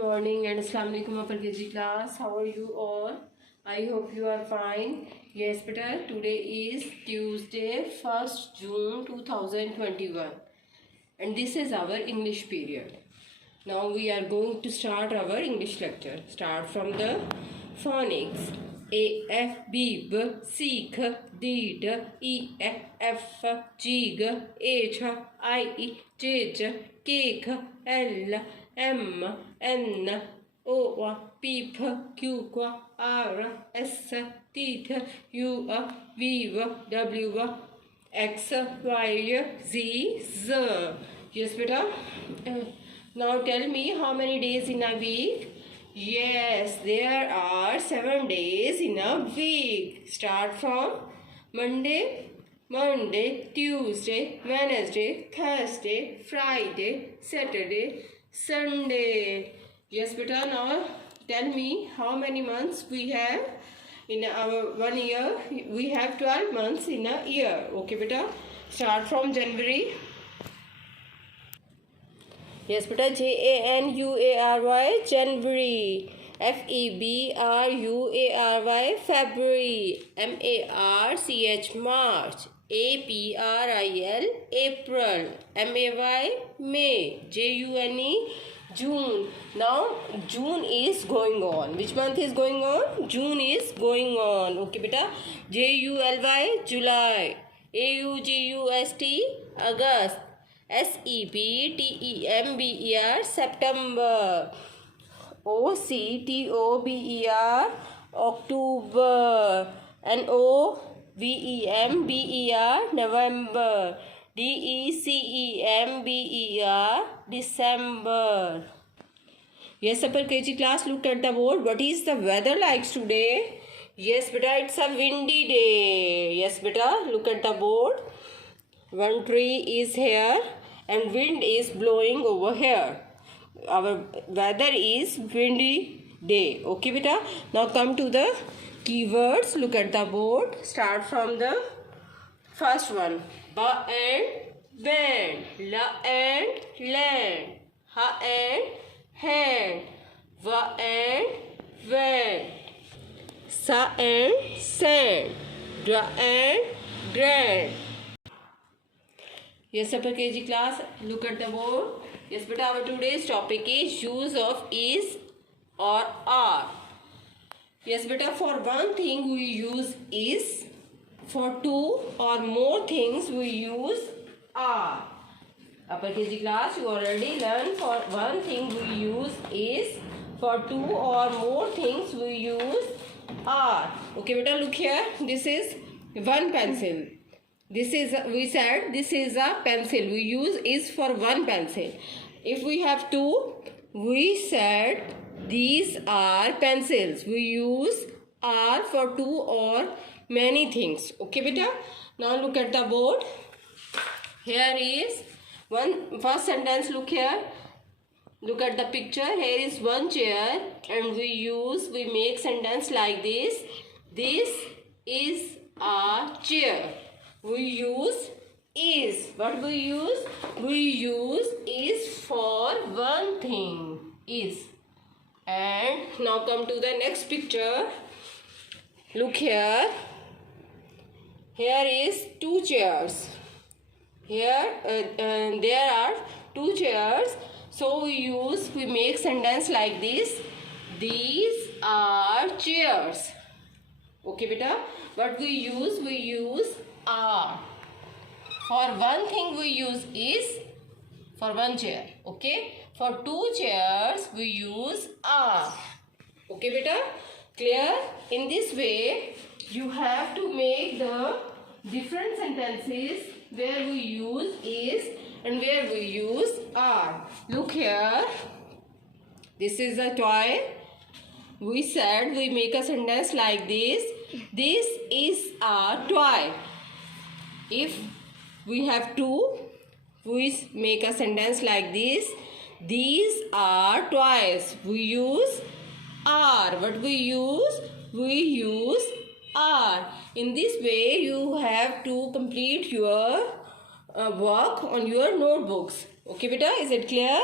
Morning and Assalamu alaikum upper KG class. How are you all? I hope you are fine. Yes beta, today is Tuesday 1st June 2021 and this is our English period. Now we are going to start our English lecture. Start from the phonics. A, F, B, B, C, K, D, D, E, F, G, G, H, I, J, J, K, K, L, M, N, O, P, P, Q, R, S, T, U, V, W, X, Y, Z, Z. Yes, beta. Now tell me how many days in a week? Yes, there are 7 days in a week. Start from Monday, Tuesday, Wednesday, Thursday, Friday, Saturday, Sunday. Yes, beta. Now tell me how many months we have in our 1 year. We have 12 months in a year. Okay, beta. Start from January. Yes, beta. January, January. February, February. March. April, April. May. June, June. Now June is going on. Which month is going on? June is going on. Okay, beta. July, July. August, August. September, September. October, October. November, November. December, December. Yes, upper KG class, look at the board. What is the weather like today? Yes, beta, it's a windy day. Yes, beta, look at the board. One tree is here and wind is blowing over here. Our weather is windy day. Okay, beta. Now come to the keywords. Look at the board. Start from the first one. Ba and band. La and land. Ha and hand. Va and van. Sa and sand. Dra and grand. Yes, upper KG class, look at the board. Yes, but our today's topic is use of is or are. Yes, beta, for one thing we use is. For two or more things we use are. Upper KG class, you already learned for one thing we use is. For two or more things we use are. Okay, beta, look here. This is one pencil. This is, we said this is a pencil. We use is for one pencil. If we have two, we said these are pencils. We use are for two or many things. Okay, beta. Now look at the board. Here is one first sentence. Look here. Look at the picture. Here is one chair and we make sentence like this. This is a chair. We use is. What we use? We use is for one thing. Is. And now come to the next picture. Look here. Here is two chairs. Here there are two chairs. So we make sentence like this. These are chairs. Okay, beta. What we use are. For one thing we use is. For one chair. Okay. For two chairs we use are. Okay, beta. Clear? In this way you have to make the different sentences where we use is and where we use are. Look here. This is a toy. We said we make a sentence like this. This is a toy. If we have two, we make a sentence like this. These are toys. We use are. What we use? We use are. In this way, you have to complete your work on your notebooks. Okay, beta, is it clear?